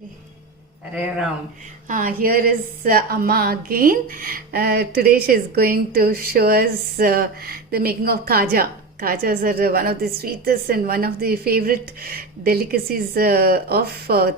Hare Ram. Here is Amma again. Today she is going to show us the making of kaja. Kajas are one of the sweetest and one of the favorite delicacies of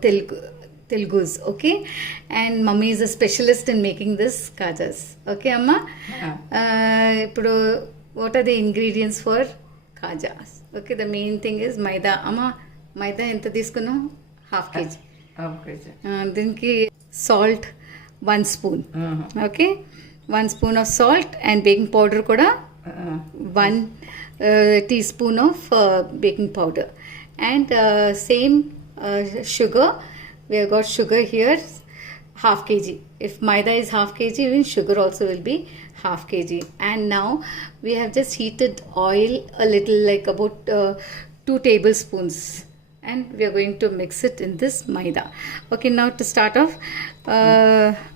Telugus. Okay, and mummy is a specialist in making this kajas. Okay, Amma. What are the ingredients for kajas? Okay, the main thing is maida. Amma, maida enta తీసుకున్నాం half kg. Okay, sir. దీనికి salt 1 spoon okay 1 spoon of salt and baking powder కూడా 1 tea spoon of baking powder and same sugar. We have got sugar here half kg. If maida is half kg, even sugar also will be half kg. And now we have just heated oil a little, like about 2 tablespoons, and we are going to mix it in this maida. Okay, now to start off,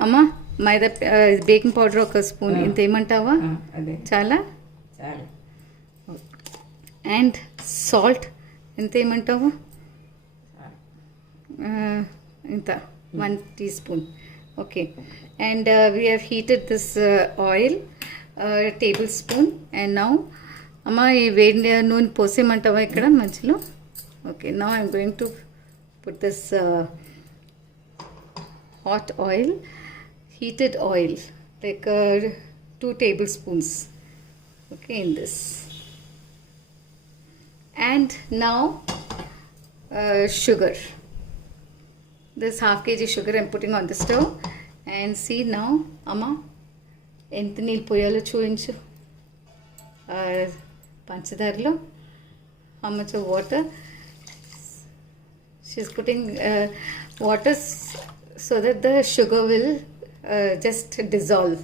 amma maida baking powder oka spoon inte emantava Ade. chala, Chalu. and salt inte emantava inta 1 teaspoon. Okay, and we have heated this oil tablespoon, and now amma ee vedi noon posemantava ikkada manchilo. Okay, now I'm going to put this hot oil, heated oil, like 2 tablespoons. Okay, in this. And now sugar. This half kg sugar I'm putting on the stove. And see now, Amma, ఎంత నీళ్ళు పోయాలో చూపించు. పంచదారలో how much of water. She's putting water so that the sugar will just dissolve.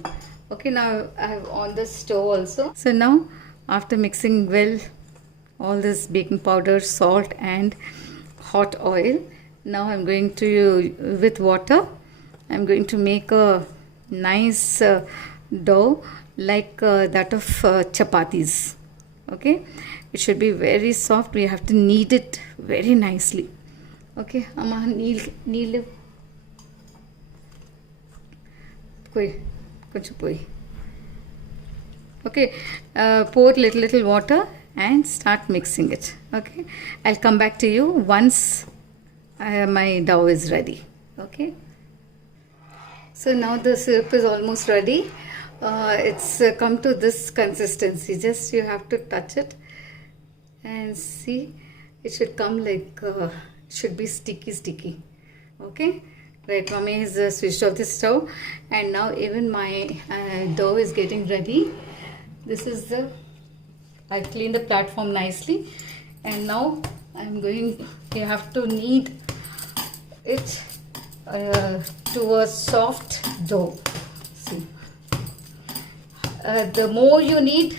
Okay, now I have on the stove also. So now, after mixing well all this baking powder, salt and hot oil, now I'm going to, with water, I'm going to make a nice dough like that of chapatis. Okay, it should be very soft. We have to knead it very nicely. Okay, amma నీళ్ళు పోయి కొంచెం పోయి. Okay, pour little water and start mixing it. Okay, I'll come back to you once my dough is ready. Okay, so now the syrup is almost ready. It's come to this consistency. Just you have to touch it and see. It should come like should be sticky. Okay, right, mommy is switched off the stove, and now even my dough is getting ready. This is the, I cleaned the platform nicely, and now I'm going, you have to knead it to a soft dough. See, the more you knead,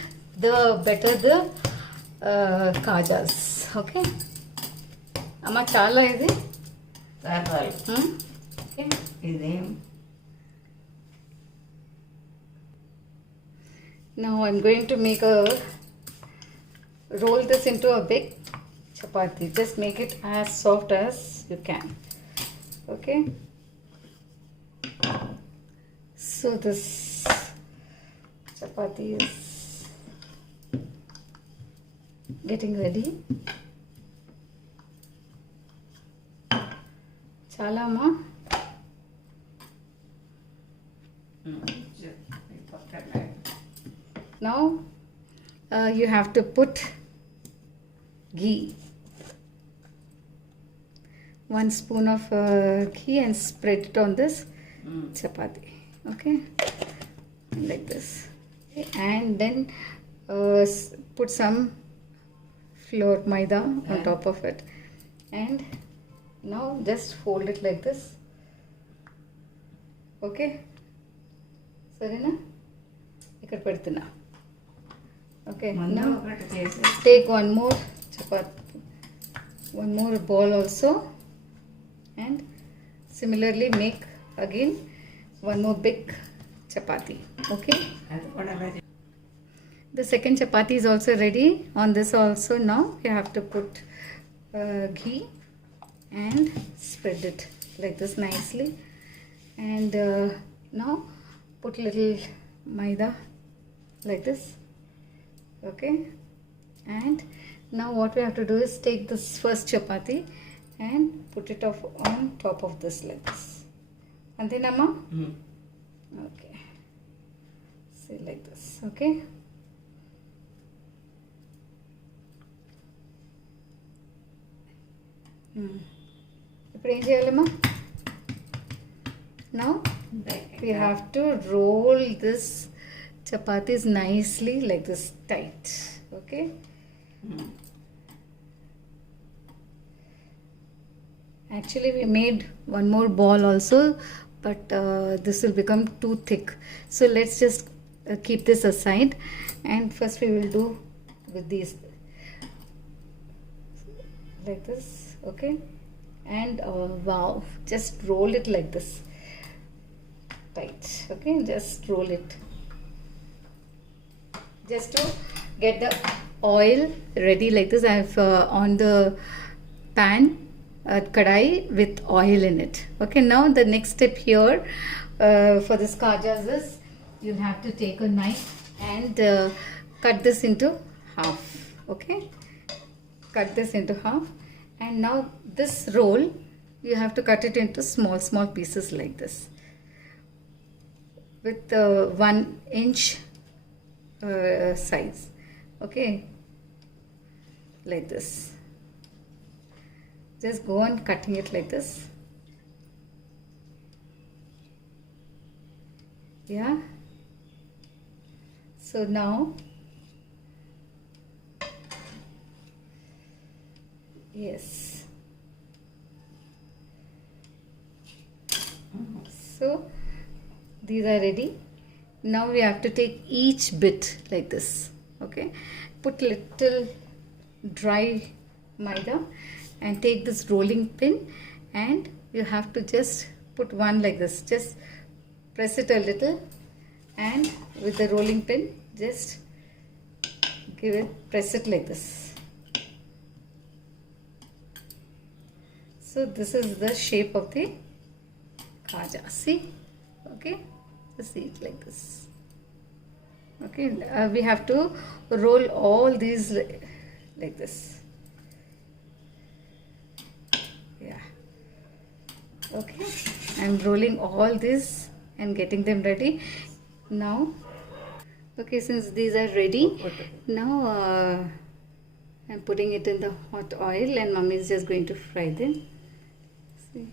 the better the kajas. Okay, amma chala idi. Chalu. Okay. Iదేం Now I'm going to make roll this into a big chapati. Just make it as soft as you can. Okay. So this chapati is getting ready. Chala ma. Now you have to put ghee, 1 spoon of ghee, and spread it on this chapati. Okay, like this. Okay. And then put some flour maida on top of it, and now just fold it like this. Okay, sarena ikkada pedtuna. Okay, ముందు now ఒకటి చేసి take one more chapati, one more ball also, and similarly make again one more big chapati. Okay, అది కూడా ready. the second chapati is also ready. On this also now you have to put ghee and spread it like this nicely. And now put little maida like this. Okay, and now what we have to do is take this first chapati and put it off on top of this like this. And then Amma? Okay. See, like this. Okay. ఇప్పుడు ఏం చేయాలమ్మా? Now we have to roll this chapatis nicely like this tight. Okay. Actually we made one more ball also, but this will become too thick, so let's just keep this aside, and first we will do with these like this. Okay, and wow, just roll it like this tight. Okay, just roll it just to get the oil ready like this. I have on the pan kadai with oil in it. Okay, now the next step here for this kajas is you'll have to take a knife and cut this into half. Okay, cut this into half, and now this roll you have to cut it into small pieces like this with 1 inch size. Okay, like this. Just go on cutting it like this. Yeah. So now yes. So these are ready. Now we have to take each bit like this. Okay, put little dry maida and take this rolling pin, and you have to just put one like this. Just press it a little, and with the rolling pin just press it like this. So this is the shape of the khaja. See? Okay, just see it like this. Okay, we have to roll all these like this. Yeah. Okay, I'm rolling all this and getting them ready now. Okay, since these are ready, now I'm putting it in the hot oil, and Mummy is just going to fry them. See.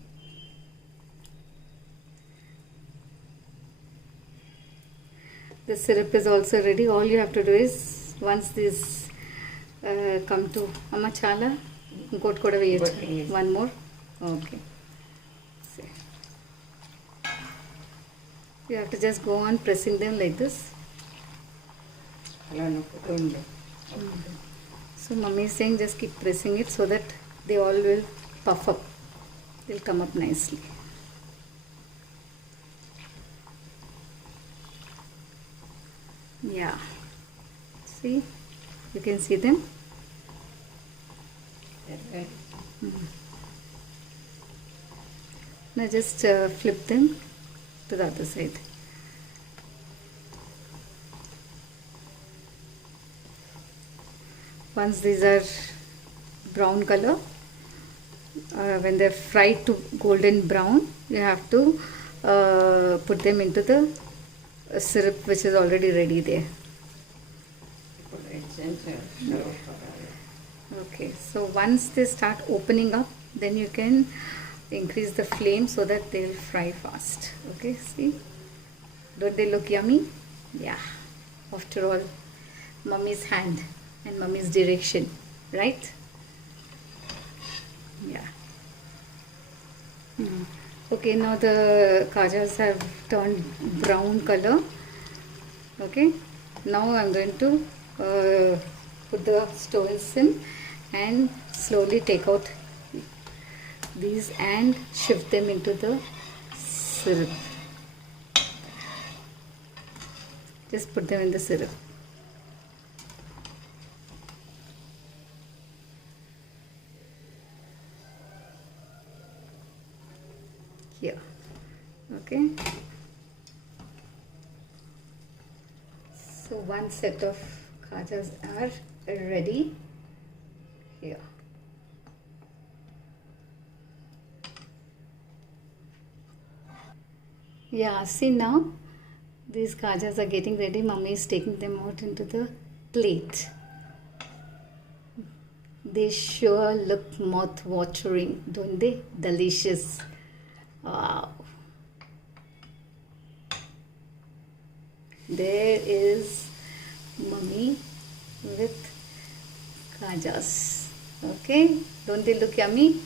The syrup is also ready. All you have to do is, once these come to Amma chala, one more. Okay. See. You have to just go on pressing them like this. So Mummy is saying just keep pressing it so that they all will puff up. They'll come up nicely. Yeah. See? You can see them. Now just flip them to the other side. Once these are brown color, when they're fried to golden brown, you have to put them into the syrup which is already ready there. Okay, so once they start opening up, then you can increase the flame so that they will fry fast. Okay, see, don't they look yummy? Yeah, after all, Mummy's hand and Mummy's direction, right? Yeah. Okay, now the kajas have turned brown color. Okay, now I'm going to put the stove in sim and slowly take out these and shift them into the syrup. Just put them in the syrup. here. Okay. So one set of khajas are ready here. Yeah, see now these khajas are getting ready. Mummy is taking them out into the plate. They sure look mouth-watering, don't they? Delicious. Wow. There is Mummy with khajas. Okay, don't they look yummy?